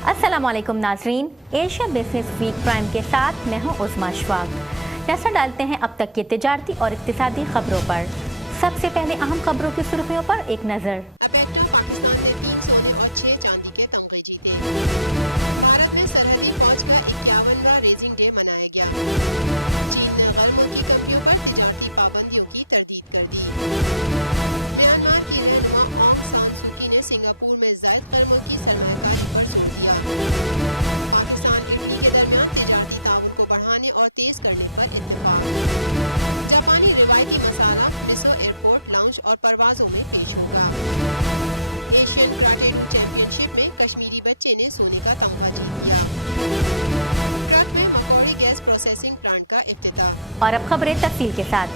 अस्सलाम वालेकुम नाजरीन, एशिया बिजनेस वीक प्राइम के साथ मैं हूं उस्मा अशफाक। नजर डालते हैं अब तक की तिजारती और इक्तिसादी खबरों पर। सबसे पहले अहम खबरों की सुर्खियों पर एक नजर। और अब खबरें तफसील के साथ।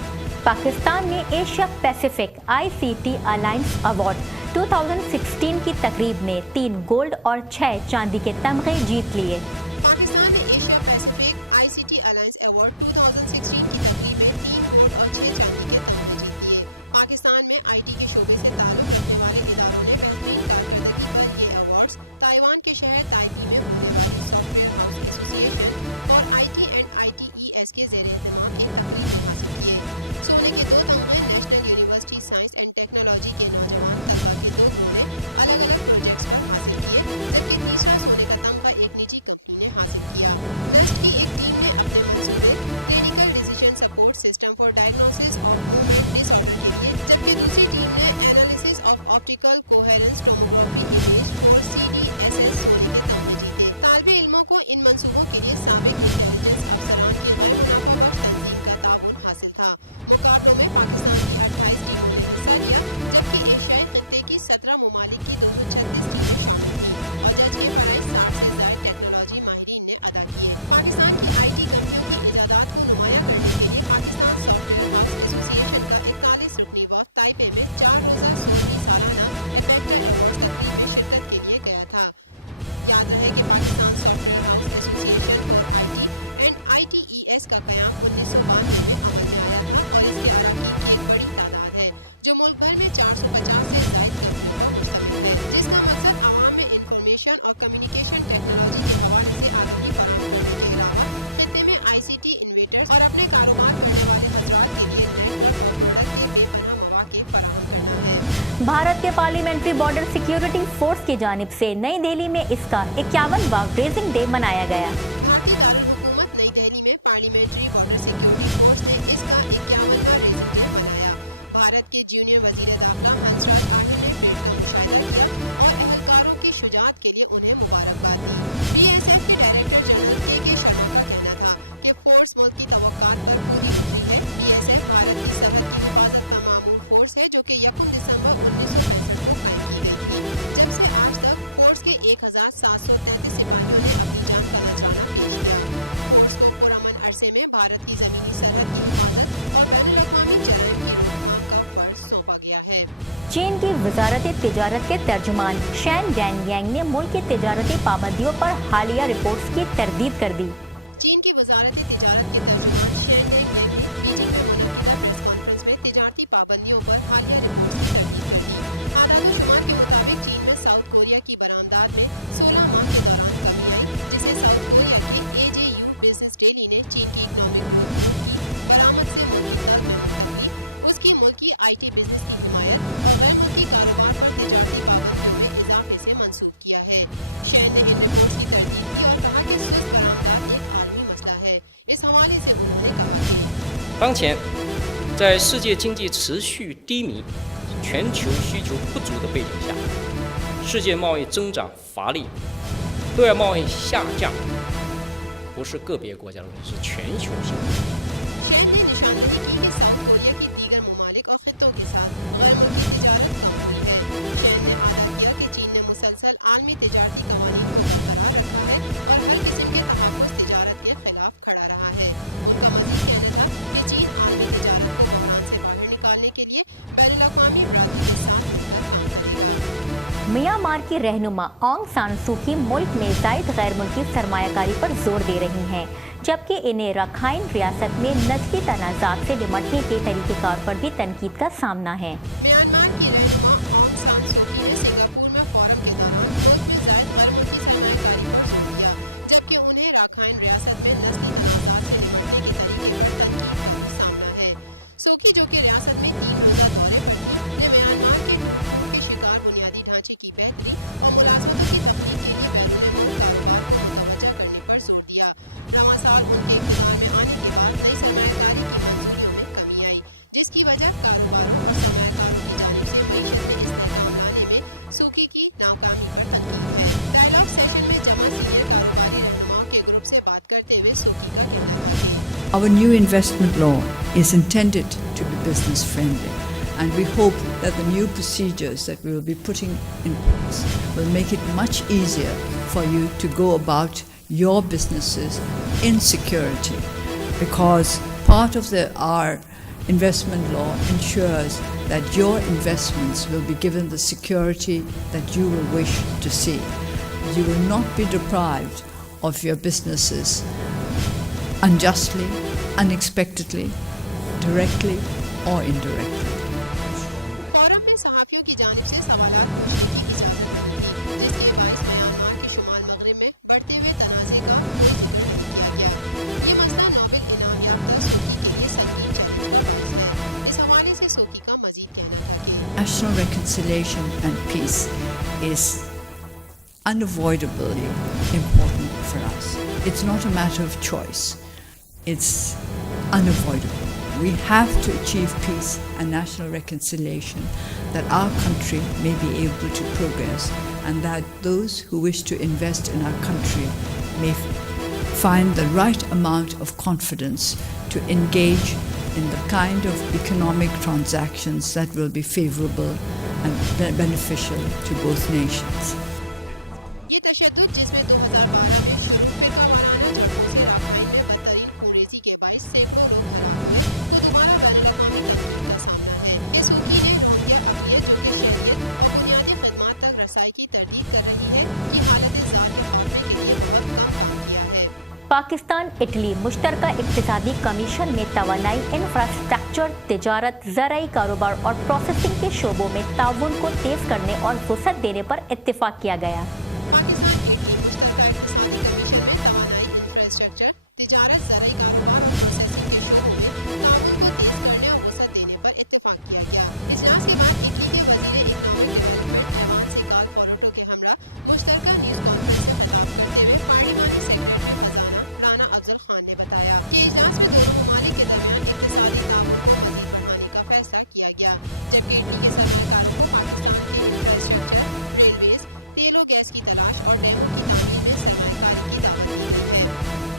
पाकिस्तान ने Asia Pacific ICT alliance award 2016 की तकरीब में 3 गोल्ड और 6 चांदी के तमगे जीत लिए। पाकिस्तान ने Asia Pacific ICT alliance award 2016 की तकरीब में 3 गोल्ड और 6 चांदी के तमगे जीत लिए। पाकिस्तान में IT के शोबे से ताल्लुक रखने वाले इदारों ने बेहतरीन कारकर्दगी पर ये अवार्ड्स ताइवान के शहर ताइपी में होने वाले सॉफ्टवेयर हाउस एसोसिएशन और IT एंड ITES के ज़ेरे इंतज़ाम एक तकरीब में हासिल किए। सोने के 2 तमगे national university science and technology के नौजवान तलबा के 2 तमगे अलग अलग प्रोजेक्ट्स पर हासिल किए, जबकि तीसरा सोने का तमगा एक निजी कंपनी ने हासिल किया। ट्रस्ट की एक टीम ने अपने मंसूबे clinical decision support system for diagnosis of movement disorder के लिए, जबकि दूसरी टीम ने analysis of optical coherence tomography image for CDSS सोने के तमगे जीते। तालिबे इल्मों को इन मंसूबों के लिए साबिक इंटेलिजेंस अफसरान की गैर मुनाफा बख्श तंजीम का ताउन हासिल था। मुकाबलों में पाकिस्तान की 28 टीमों ने हिस्सा लिया, जबकि एशियाई खित्ते की 17 ममालिक की 236 टीमें शामिल थीं और जज के फराइज 60 से ज्यादा टेक्नोलॉजी माहिरीन ने अदा किए। पाकिस्तान की IT कंपनियों की इजादात को नुमाया करने के लिए पाकिस्तान सॉफ्टवेयर हाउस एसोसिएशन का 41 रुकनी वफ्द ताइपे में 4 रोजा सूफी सालाना इफेक्टर एवॉर्ड्स तकरीब में शिरकत के लिए गया था। याद रहे कि पाकिस्तान सॉफ्टवेयर हाउस एसोसिएशन और IT एंड ITES का क़याम 1992 में अमल में आया था और इसके अरकान की एक बड़ी तादाद है, जो मुल्क भर में 450 से ज़ायद कंपनियों पर मुश्तमिल है, जिसका मकसद आवाम में इंफॉर्मेशन और कम्युनिकेशन टेक्नोलॉजी के हवाले से आदमी फराहम करने के अलावा खित्ते में ICT इन्वेटर्स और अपने कारोबार करने वाले हजरात के लिए नेटवर्क और प्रोडक्ट के बेपनाह मौके फराहम करना है। भारत के पार्लियामेंट्री बॉर्डर सिक्योरिटी फोर्स की जानिब से नई दिल्ली में इसका 51वां रेजिंग डे मनाया गया। भारतीय दारुल-हुकूमत नई दिल्ली में पार्लियामेंट्री बॉर्डर सिक्योरिटी फोर्स ने इसका 51वां रेजिंग डे मनाया। भारत के जूनियर वजीर दाखिला हंसराज पाटिल ने परेड का मुशाहिदा किया और एहलकारों की शुजाअत के लिए उन्हें मुबारकबाद दी। BSF के डायरेक्टर जनरल KK शर्मा का कहना था कि फोर्स मुल्क की तवक्कात पर पूरी उतरी है। BSF भारत की सरहद की हिफाजत का मामूल फोर्स है, जो कि 1 दिसंबर 1965 को कायम की गई थी। जब से आज तक फोर्स के 1733 सिपाहियों ने अपनी जान का निशाना पेश किया। फोर्स को पुरअमन अरसे में भारत की जमीनी सरहद की हिफाजत और बैनुल-अक़वामी जराइम की रोकथाम का फर्ज सौंपा गया है। चीन की वजारत तिजारत के तर्जुमान शैन डैनयांग ने मुल्क की तिजारती पाबंदियों पर हालिया रिपोर्ट्स की तरदीद कर दी। चीन की वजारत तिजारत के तर्जुमान शैन डैनयांग ने बीजिंग में मुनक्किदा प्रेस कॉन्फ्रेंस में तिजारती पाबंदियों पर हालिया रिपोर्ट्स की तरदीद कर दी। आदाद-ओ-शुमार के मुताबिक चीन में साउथ कोरिया की बरामदात में 16 माह के दौरान कमी आई, जिसे साउथ कोरिया की AJU बिजनेस डेली ने चीन की इकनॉमिक ग्रोथ की बरामद से मुल्की दर में मुंतकली, उसकी मुल्की IT बिजनेस की हिमायत और गैर मुल्की कारोबार पर तिजारती पाबंदियों में इजाफे से मंसूब किया है। शैन ने इन रिपोर्ट्स की तरदीद की और कहा कि सुस्त बरामदात एक आलमी मसला है। इस हवाले से उन्होंने कहा कि当前，在世界经济持续低迷、全球需求不足的背景下，世界贸易增长乏力，对外贸易下降不是个别国家的问题，是全球性的。 शैन ने निशानदेही की कि साउथ कोरिया की दीगर ममालिक और खित्तों के साथ गैर मुल्की तिजारत कम हुई है। शैन ने वादा किया कि चीन ने मुसलसल आलमी तिजारती कवानीन को बरकरार रखा है और हर किस्म के तहफ़्फ़ुज़ तिजारत के खिलाफ खड़ा रहा है। उनका मज़ीद कहना था कि चीन आलमी तिजारत को बहरान से बाहर निकालने के लिए बैनुल-अक़वामी बरादरी के साथ मिलकर काम करेगा। म्यांमार की रहनुमा ऑंग सान सू की मुल्क में ज़ायद गैर मुल्की सरमायाकारी पर जोर दे रही हैं, जबकि इन्हें रखाइन रियासत में नस्ली तनाज़ात से निपटने के तरीक़ेकार पर भी तनकीद का सामना है। म्यांमार की रहनुमा ऑंग सान सू की ने सिंगापुर में फोरम के दौरान मुल्क में ज़ायद गैर मुल्की सरमायाकारी Our new investment law is intended to be business friendly, and we hope that the new procedures that we will be putting in place will make it much easier for you to go about your businesses in security, because part of our investment law ensures that your investments will be given the security that you will wish to see. You will not be deprived of your businesses unjustly, unexpectedly, directly or indirectly. Forum में सहाफियों की जानिब से सवालात पूछने की इजाजत नहीं थी, जिसके बाइस म्यांमार के शुमाल मगरिब में बढ़ते हुए तनाज़े का किया गया। ये मसला नोबेल इनाम याफ्ता सूकी के लिए संगीन चैलेंज का बाइस है। इस हवाले से सूकी का मजीद कहना था कि National reconciliation and peace is unavoidably important for us. It's not a matter of choice. It's unavoidable. We have to achieve peace and national reconciliation, that our country may be able to progress, and that those who wish to invest in our country may find the right amount of confidence to engage in the kind of economic transactions that will be favorable and beneficial to both nations. ये तशद्दुद जिसमें 2012 में शुरू फिरका वाराना झड़पों से Rakhine में बदतरीन खूनरेज़ी के बाइस सैकड़ों लोग हलाक हुए, तो दोबारा बैनुल-अक़वामी तनकीद का सामना है। इस सूकी ने रोहिंग्या अक़लियत जो कि शहरियत और बुनियादी खदमात तक रसाई की तरदीद कर रही है, की हालत ज़ार के खात्मे के लिए बहुत कम काम किया है। पाकिस्तान इटली मुश्तरका इक़्तिसादी कमीशन में तवानाई, इंफ्रास्ट्रक्चर, तिजारत, ज़राई कारोबार और प्रोसेसिंग के शोबों में ताउन को तेज़ करने और वुसअत देने पर इत्तिफ़ाक़ किया गया। पाकिस्तान इटली मुश्तरका इक़्तिसादी कमीशन में तवानाई, इंफ्रास्ट्रक्चर, तिजारत, ज़राई कारोबार और प्रोसेसिंग के शोबों में ताउन को तेज़ करने और वुसअत देने पर इत्तिफ़ाक़ किया गया। इजलास के बाद इटली के वज़ीर इकनॉमिक डेवलपमेंट एवान से काल फोरोटो के हमरा मुश्तरका न्यूज़ कॉन्फ्रेंस से खिताब करते हुए पार्लिमानी सेक्रेटरी खजाना राना अफजल खान ने बताया कि इजलास में दोनों ममालिक के दरमियान इक़्तिसादी ताउन को मज़ीद बढ़ाने का फैसला किया गया, जबकि इटली के सरमायाकारों को पाकिस्तान के इंफ्रास्ट्रक्चर, रेलवेज, तेल और गैस की तलाश और डैमों की तामीर में सरमायाकारी की दावत दी गई है।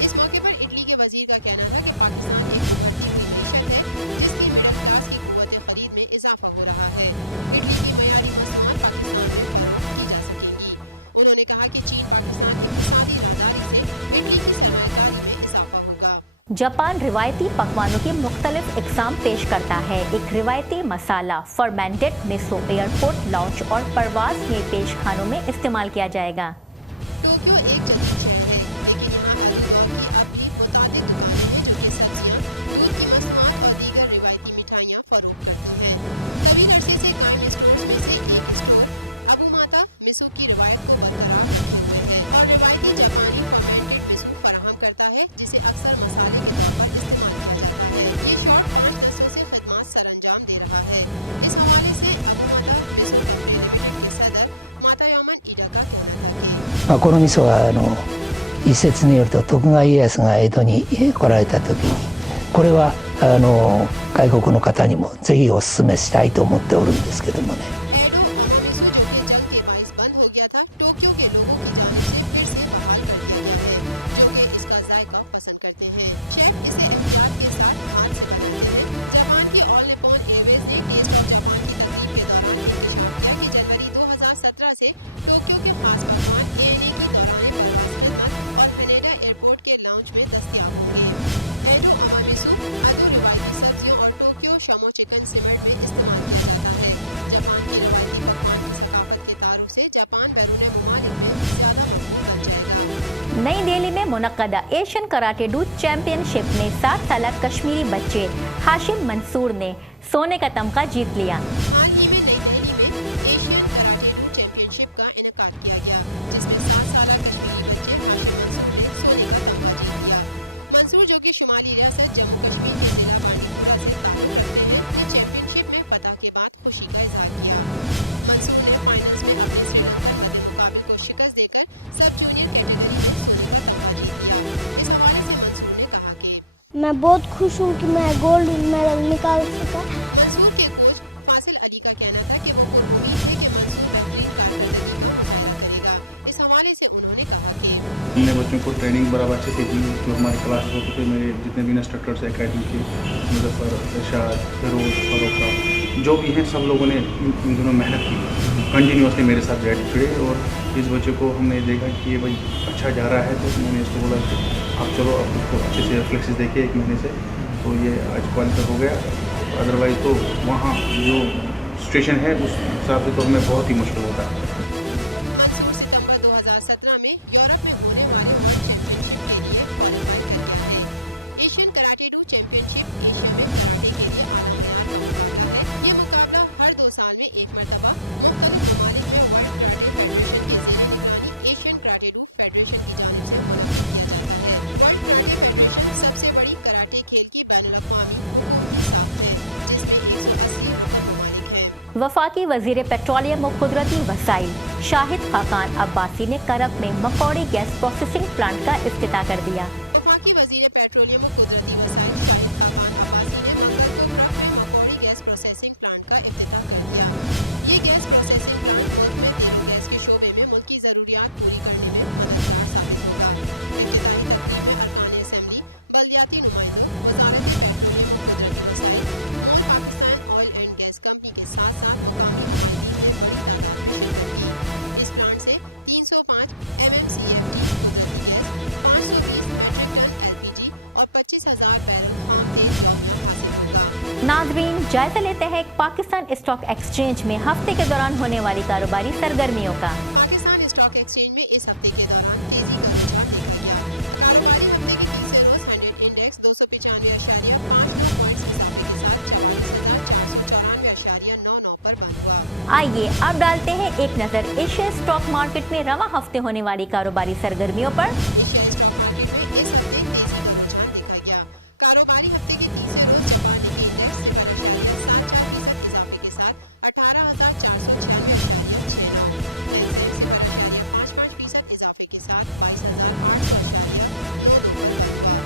इस मौके पर इटली के वज़ीर का कहना था कि पाकिस्तान एक उभरती हुई मीशत है, जिसकी मिडिल क्लास की क़ुव्वत ख़रीद में इजाफा हो रहा है। इटली की मयारी मसनूआत पाकिस्तान में फरोख्त की जा सकेगी। उन्होंने कहा कि चीन पाकिस्तान की इक़्तिसादी राहदारी से इटली की सरमायाकारी में इजाफा होगा। जापान रिवायती पकवानों के मुख्तलिफ इक़साम पेश करता है। एक रिवायती मसाला फर्मेंटेड मिसो एयरपोर्ट लाउंज और परवाज़ में पेश खानों में इस्तेमाल किया जाएगा। टोक्यो एक जदीद शहर है, लेकिन यहाँ हर गाँव की अपनी मुताबिक दुकानें हैं जो कि सब्जियाँ, दूध की मसनूआत और दीगर रिवायती मिठाइयाँ फरोख्त करती हैं। तवील अरसे से कायम स्टोर्स में से एक स्टोर अबुमाता मिसो की रिवायत को बरकरार रखते हैं और रिवायती जापानी फर्मेंटेड मिसो फराहम करता है, जिसे अक्सर मसाले के तौर पर इस्तेमाल किया जाता है। ये शॉर्ट 5 दस्तों से खिदमत सरअंजाम दे रहा है। इस हवाले से अबुमाता मिसो कंपनी लिमिटेड के सदर मातायामन ईडा का कहना था कि この味噌は一説によると徳川家康が江戸に来られた時にこれは外国の方にもぜひお勧めしたいと思っておるんですけどもね。 एडो मोमोमिसो जो कि जंग के बाइस बंद हो गया था, टोक्यो के लोगों की जानिब से फिर से बहाल कर दिया गया है, जो कि इसका जायका पसंद करते हैं। शेफ इसे एहतियात के साथ हाथ से बनाते हैं। जापान के ऑल निप्पॉन एयरवेज ने टेस्ट ऑफ जापान की तकरीब के दौरान इंकशाफ किया कि जनवरी 2017 से टोक्यो के खास पकवान ANA की दौरान परवाज़ खिदमत और हनेडा एयरपोर्ट के लाउंज में दस्तयाब होंगे। एडो मोमोमिसो अदो रिवायती सब्जियों और टोक्यो शामो चिकन सिमट में इस्तेमाल किया जाता है। जापान की रिवायती पकवान की सकाफत के तारुफ से जापान बैरून ममालिक में ज़्यादा मकबूल बन जाएगा। नई दिल्ली में मुनक्कदा एशियन कराटे डू चैंपियनशिप में 7 साल कश्मीरी बच्चे हाशिम मंसूर ने सोने का तमगा जीत लिया। हाल ही में नई दिल्ली में एशियन कराटे डू चैंपियनशिप का इनेकाद किया गया, जिसमें 7 साल कश्मीरी बच्चे हाशिम मंसूर ने सोने का तमगा जीत लिया। मंसूर जो कि शुमाली रियासत जम्मू कश्मीर के जिला बांडीपुरा से ताल्लुक़ रखते हैं, ने चैंपियनशिप में फतह के बाद खुशी का इज़हार किया। मंसूर ने फाइनल्स में अपने श्रीलंका के मुकाबिल को शिकस्त देकर सब जूनियर कैटेगरी में सोने का तमगा जीत लिया। इस हवाले से मंसूर ने कहा कि मैं बहुत खुश हूँ कि मैं गोल्ड मेडल निकाल सका। मंसूर के कोच फासिल अली का कहना था कि वो पुरुम्मीद है कि मंसूर बेहतरीन कारकर्दगी का मुजाहरा करेगा। इस हवाले से उन्होंने कहा कि हमने बच्चों को ट्रेनिंग बराबर अच्छे से दी। जो हमारे क्लास होते थे, मेरे जितने भी इंस्ट्रक्टर्स एकेडमी के, मुजफ्फर, इरशाद, फिरोज, फारूक साहब, जो भी हैं, सब लोगों ने इन दिनों मेहनत की, कंटिन्यूसली मेरे साथ जुड़े। और इस बच्चे को हमने देखा कि ये भाई अच्छा जा रहा है, तो मैंने इसको बोला कि आप चलो आप उसको अच्छे से रिफ्लेक्सेस देखिए 1 महीने से, तो ये आज क्वालिफाई हो गया। अदरवाइज़ तो वहाँ जो सिचुएशन है उस हिसाब से तो हमें बहुत ही मुश्किल होता है। मंसूर सितंबर 2017 में यूरोप में होने वाले वर्ल्ड चैंपियनशिप के लिए क्वालिफाई कर गया है। Asian karate do championship Asia में कराटे के लिए माना गया मुकाबला है। ये मुकाबला हर 2 साल में एक मरतबा मुख्तलिफ ममालिक में वर्ल्ड कराटे फेडरेशन के ज़ेरे निगरानी एशियन कराटे डू फेडरेशन की जानिब से मुनक्किद किया जाता है। वर्ल्ड कराटे फेडरेशन सबसे बड़ी कराटे खेल की बैनुल-अक़वामी साख है, जिसमें 180 ममालिक हैं। वफाकी वजीर पेट्रोलियम और कुदरती वसाइल शाहिद खाकान अब्बासी ने करक में मकौड़ी गैस प्रोसेसिंग प्लांट का इफ्तिताह कर दिया। वफाकी वजीर पेट्रोलियम और कुदरती वसाइल शाहिद खाकान अब्बासी ने मंगल को करक में मकौड़ी गैस प्रोसेसिंग प्लांट का इफ्तिताह कर दिया। ये गैस प्रोसेसिंग प्लांट मुल्क में तेल और गैस के शोबे में मुल्क की ज़रूरियात पूरी करने में मददगार साबित होगा। इफ्तिताही तकरीब में अरकान असेंबली, बल्दियाती नुमाइंदों, वज़ारत पेट्रोलियम और कुदरती वसाइल और Pakistan oil and gas company के साथ साथ मकामी अवामी ने बड़ी तादाद में शिरकत की। इस प्लांट से 305 MMCFD कुदरती गैस, 520 मेट्रिक टन LPG और 25,000 बैरल खाम तेल यौमिया हासिल होगा। नाजरीन, जायजा लेते हैं पाकिस्तान स्टॉक एक्सचेंज में हफ्ते के दौरान होने वाली कारोबारी सरगर्मियों का। पाकिस्तान स्टॉक एक्सचेंज में इस हफ्ते के दौरान तेजी का रुझान देखा गया। कारोबारी हफ्ते के तीसरे रोज हंड्रेड इंडेक्स 295.59 पॉइंट्स इजाफे के साथ 44,494.99 पर बंद हुआ। आइए अब डालते हैं एक नजर एशिया स्टॉक मार्केट में रवां हफ्ते होने वाली कारोबारी सरगर्मियों पर। एशियाई स्टॉक मार्केट में इस हफ्ते तेजी का रुझान देखा गया। कारोबारी हफ्ते के तीसरे रोज जापान निफ्टी इंडेक्स 0.74% इजाफे के साथ 18,496.69, सेंसेक्स 0.55% इजाफे के साथ 22,800.92 पर बंद हुआ।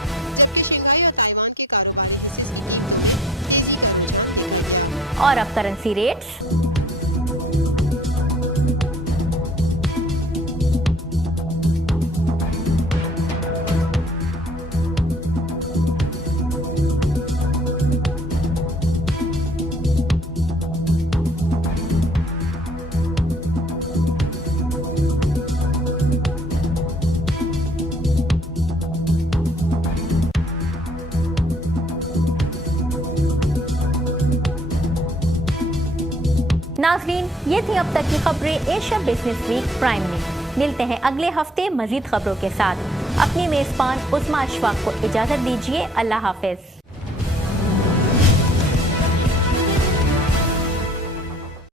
जबकि शंघाई और ताइवान के कारोबारी हिस्से की कीमतों में तेजी का रुझान देखा गया। और अब करेंसी रेट्स। नाज़रीन, ये थी अब तक की खबरें एशिया बिजनेस वीक प्राइम में। मिलते हैं अगले हफ्ते मजीद खबरों के साथ। अपनी मेज़बान उस्मा अशफाक को इजाज़त दीजिए। अल्लाह हाफ़िज़।